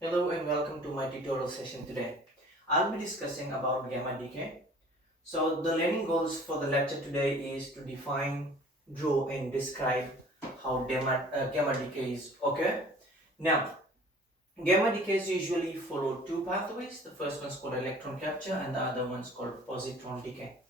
Hello and welcome to my tutorial session today. I'll be discussing about gamma decay. So the learning goals for the lecture today is to define, draw and describe how gamma decays occur. Now, gamma decays usually follow two pathways. The first one's called electron capture and the other one's called positron decay.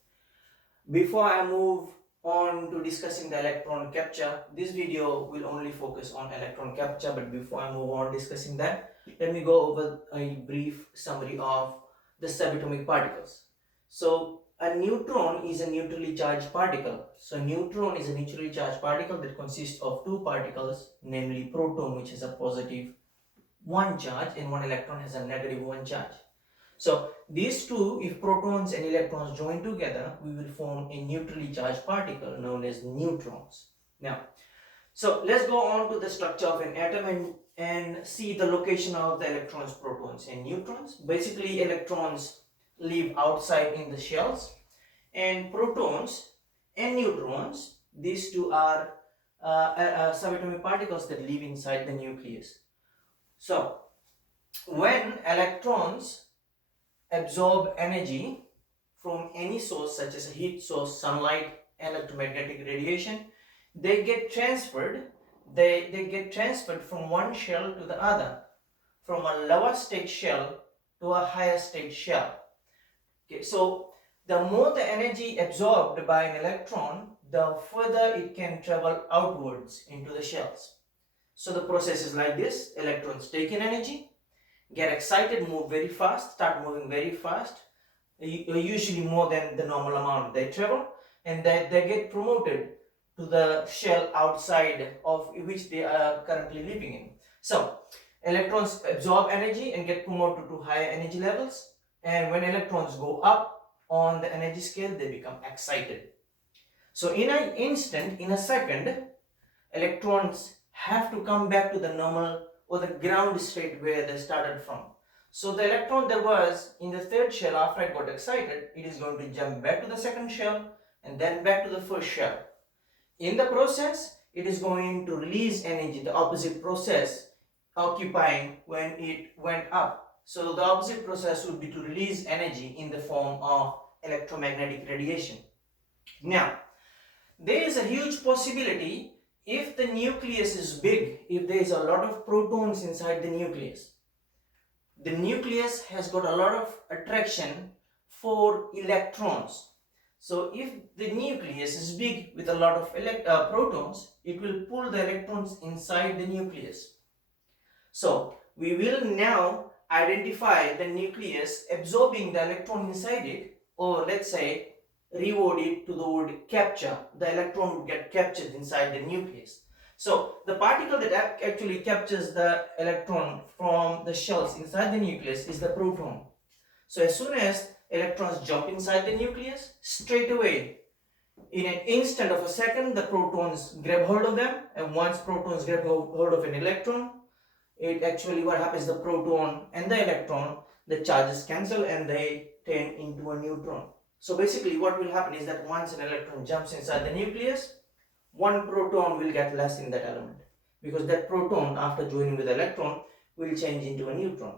Before I move on to discussing the electron capture, this video will only focus on electron capture, but before I move on discussing that, let me go over a brief summary of the subatomic particles. So a neutron is a neutrally charged particle. So neutron is a neutrally charged particle that consists of two particles, namely proton, which has a positive 1 charge, and one electron has a negative 1 charge. So these two, if protons and electrons join together, we will form a neutrally charged particle known as neutrons. Now, so let's go on to the structure of an atom and see the location of the electrons, protons and neutrons. Basically, electrons live outside in the shells, and protons and neutrons, these two are subatomic particles that live inside the nucleus. So when electrons absorb energy from any source such as a heat source, sunlight, electromagnetic radiation, they get transferred from one shell to the other, from a lower state shell to a higher state shell. Okay, so the more the energy absorbed by an electron, the further it can travel outwards into the shells. So the process is like this: electrons take in energy, get excited, move very fast, start moving very fast, usually more than the normal amount they travel, and they get promoted to the shell outside of which they are currently living in. So electrons absorb energy and get promoted to higher energy levels, and when electrons go up on the energy scale, they become excited. So in an instant, in a second, electrons have to come back to the normal or the ground state where they started from. So the electron that was in the third shell, after it got excited, it is going to jump back to the second shell and then back to the first shell. In the process, it is going to release energy, the opposite process occupying when it went up. So the opposite process would be to release energy in the form of electromagnetic radiation. Now, there is a huge possibility, if the nucleus is big, if there is a lot of protons inside the nucleus has got a lot of attraction for electrons. So if the nucleus is big with a lot of protons, it will pull the electrons inside the nucleus. So we will now identify the nucleus absorbing the electron inside it, or let's say reword it to the word capture. The electron would get captured inside the nucleus. So the particle that actually captures the electron from the shells inside the nucleus is the proton. So as soon as electrons jump inside the nucleus, straight away, in an instant of a second, the protons grab hold of them, and once protons grab hold of an electron, it actually, what happens, the proton and the electron, the charges cancel and they turn into a neutron. So basically what will happen is that once an electron jumps inside the nucleus, one proton will get less in that element, because that proton, after joining with the electron, will change into a neutron.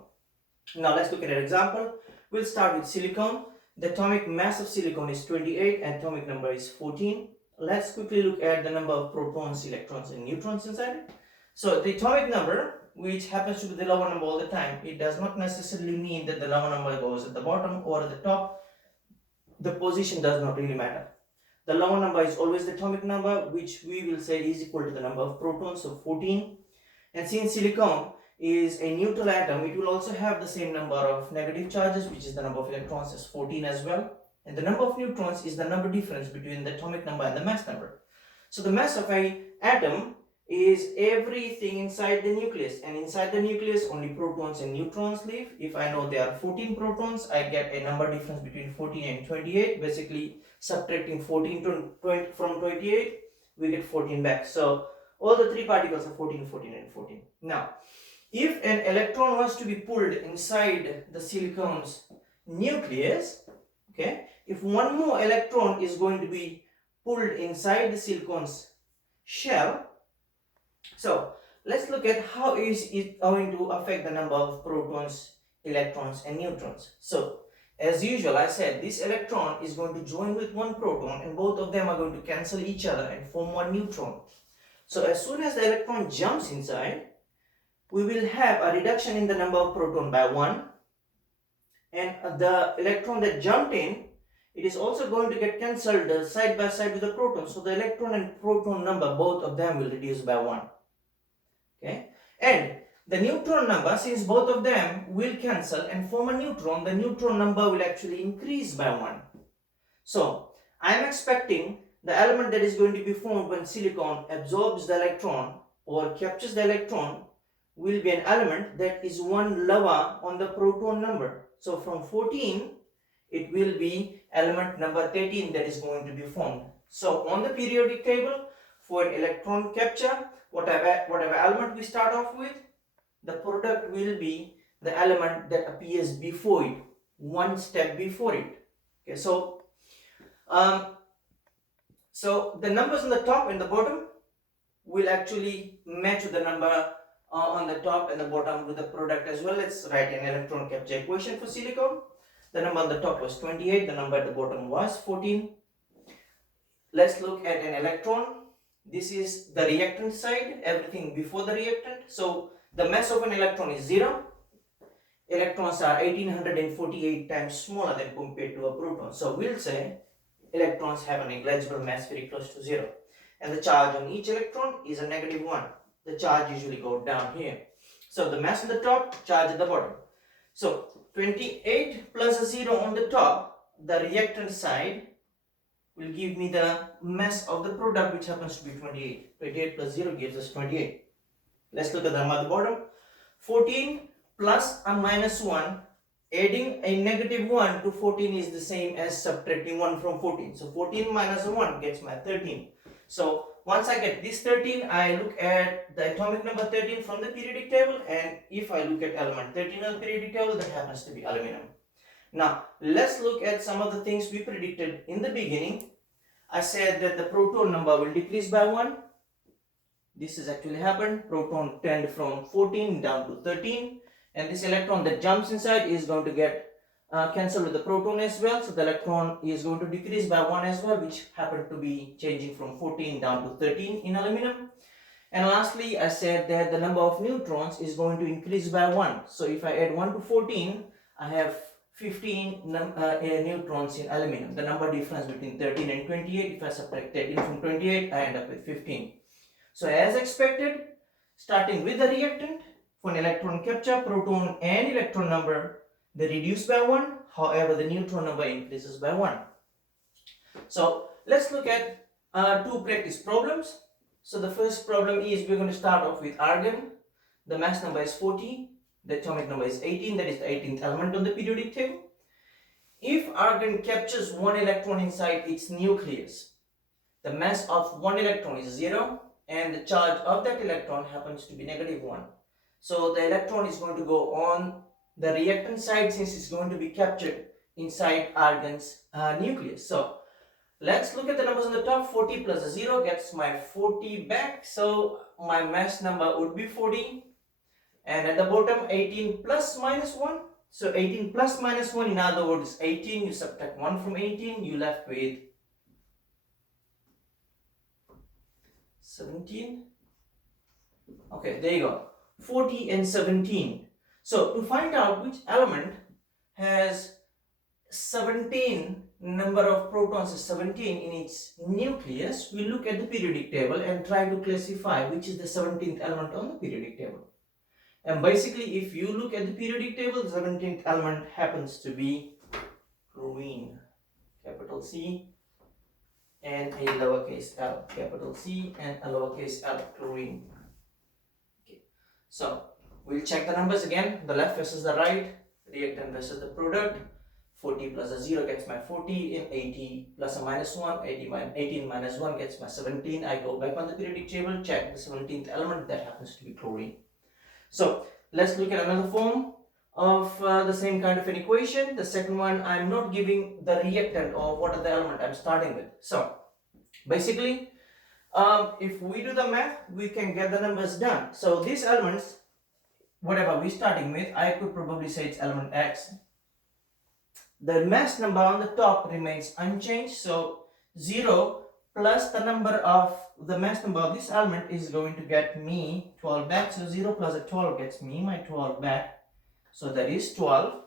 Now let's look at an example. We'll start with silicon. The atomic mass of silicon is 28 and atomic number is 14. Let's quickly look at the number of protons, electrons and neutrons inside it. So the atomic number, which happens to be the lower number all the time, it does not necessarily mean that the lower number goes at the bottom or at the top. The position does not really matter. The lower number is always the atomic number, which we will say is equal to the number of protons, so 14. And since silicon is a neutral atom, it will also have the same number of negative charges, which is the number of electrons, as 14 as well. And the number of neutrons is the number difference between the atomic number and the mass number. So the mass of an atom is everything inside the nucleus, and inside the nucleus only protons and neutrons live. If I know there are 14 protons, I get a number difference between 14 and 28. Basically subtracting 14 from 28, we get 14 back. So all the three particles are 14, 14 and 14. Now if an electron was to be pulled inside the silicon's nucleus, okay, if one more electron is going to be pulled inside the silicon's shell, so let's look at how is it going to affect the number of protons, electrons and neutrons. So as usual, I said this electron is going to join with one proton and both of them are going to cancel each other and form one neutron. So as soon as the electron jumps inside, we will have a reduction in the number of proton by 1, and the electron that jumped in, it is also going to get cancelled side by side with the proton. So the electron and proton number, both of them will reduce by 1. Okay, and the neutron number, since both of them will cancel and form a neutron, the neutron number will actually increase by 1. So I am expecting the element that is going to be formed when silicon absorbs the electron or captures the electron will be an element that is 1 lower on the proton number. So from 14, it will be element number 13 that is going to be formed. So on the periodic table, for an electron capture, whatever element we start off with, the product will be the element that appears before it, one step before it. Okay, so the numbers on the top and the bottom will actually match with the number on the top and the bottom with the product as well. Let's write an electron capture equation for silicon. The number on the top was 28, the number at the bottom was 14. Let's look at an electron. This is the reactant side, everything before the reactant. So the mass of an electron is 0. Electrons are 1848 times smaller than compared to a proton. So we'll say electrons have a negligible mass very close to 0. And the charge on each electron is a -1. The charge usually goes down here. So the mass on the top, charge at the bottom. So 28 plus a 0 on the top, the reactant side will give me the mass of the product, which happens to be 28. 28 plus 0 gives us 28. Let's look at the number at the bottom. 14 plus a -1, adding a -1 to 14 is the same as subtracting 1 from 14. So 14 minus 1 gets my 13. So once I get this 13, I look at the atomic number 13 from the periodic table, and if I look at element 13 on the periodic table, that happens to be aluminum. Now let's look at some of the things we predicted in the beginning. I said that the proton number will decrease by 1. This has actually happened. Proton tend from 14 down to 13, and this electron that jumps inside is going to get cancelled with the proton as well. So the electron is going to decrease by 1 as well, which happened to be changing from 14 down to 13 in aluminum. And lastly, I said that the number of neutrons is going to increase by 1. So if I add 1 to 14, I have 15 neutrons in aluminum. The number difference between 13 and 28, if I subtract 13 from 28, I end up with 15. So as expected, starting with the reactant, for an electron capture, proton and electron number, they reduce by 1. However, the neutron number increases by 1. So let's look at two practice problems. So the first problem is we're going to start off with argon. The mass number is 40. The atomic number is 18. That is the 18th element on the periodic table. If argon captures one electron inside its nucleus, the mass of one electron is 0 and the charge of that electron happens to be -1. So the electron is going to go on the reactant side since it's going to be captured inside argon's nucleus. So let's look at the numbers on the top. 40 plus a 0 gets my 40 back. So my mass number would be 40. And at the bottom, 18 plus -1. So 18 plus -1, in other words, 18. You subtract 1 from 18, you left with 17. Okay, there you go. 40 and 17. So to find out which element has 17 number of protons is 17 in its nucleus, we look at the periodic table and try to classify which is the 17th element on the periodic table. And basically, if you look at the periodic table, the 17th element happens to be chlorine, capital C and a lowercase l, capital C and a lowercase l, chlorine. Okay, so we'll check the numbers again, the left versus the right, reactant versus the product. 40 plus a 0 gets my 40, and 80 plus a -1, 18 minus 1 gets my 17. I go back on the periodic table, check the 17th element, that happens to be chlorine. So let's look at another form of the same kind of an equation. The second one, I'm not giving the reactant or what are the element I'm starting with. So basically, If we do the math, we can get the numbers done. So these elements, whatever we're starting with, I could probably say it's element X. The mass number on the top remains unchanged, so 0 plus the number of the mass number of this element is going to get me 12 back. So 0 plus a 12 gets me my 12 back, so that is 12.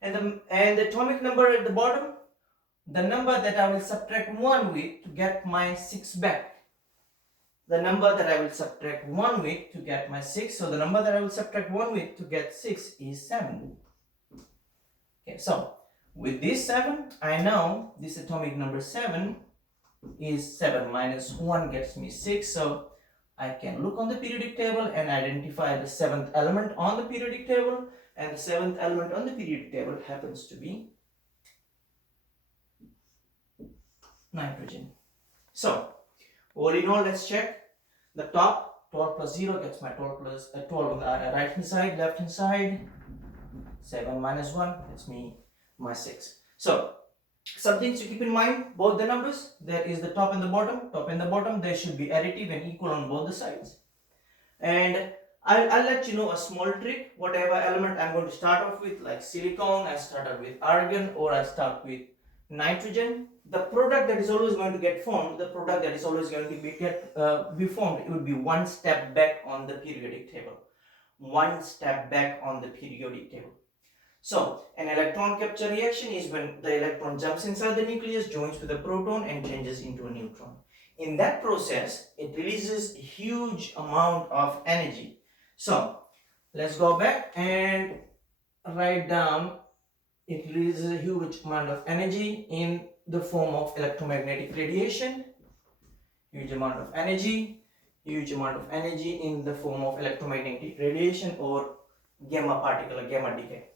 And the atomic number at the bottom, the number that I will subtract 1 with to get my 6 back. The number that I will subtract 1 with to get my 6, so the number that I will subtract 1 with to get 6 is 7. Okay, so with this 7, I know this atomic number 7 is 7 minus 1 gets me 6, so I can look on the periodic table and identify the 7th element on the periodic table, and the 7th element on the periodic table happens to be nitrogen. So all in all, let's check. The top, 12 plus 0 gets my 12 plus 12 on the right hand side, left hand side. 7 minus 1 gets me my 6. So some things to keep in mind, both the numbers, there is the top and the bottom, they should be additive and equal on both the sides. And I'll let you know a small trick. Whatever element I'm going to start off with, like silicon, I started with argon, or I start with nitrogen, the product that is always going to get formed, be formed, it would be one step back on the periodic table. One step back on the periodic table. So an electron capture reaction is when the electron jumps inside the nucleus, joins with a proton and changes into a neutron. In that process, it releases a huge amount of energy. So let's go back and write down, it releases a huge amount of energy in the form of electromagnetic radiation, huge amount of energy in the form of electromagnetic radiation or gamma particle or gamma decay.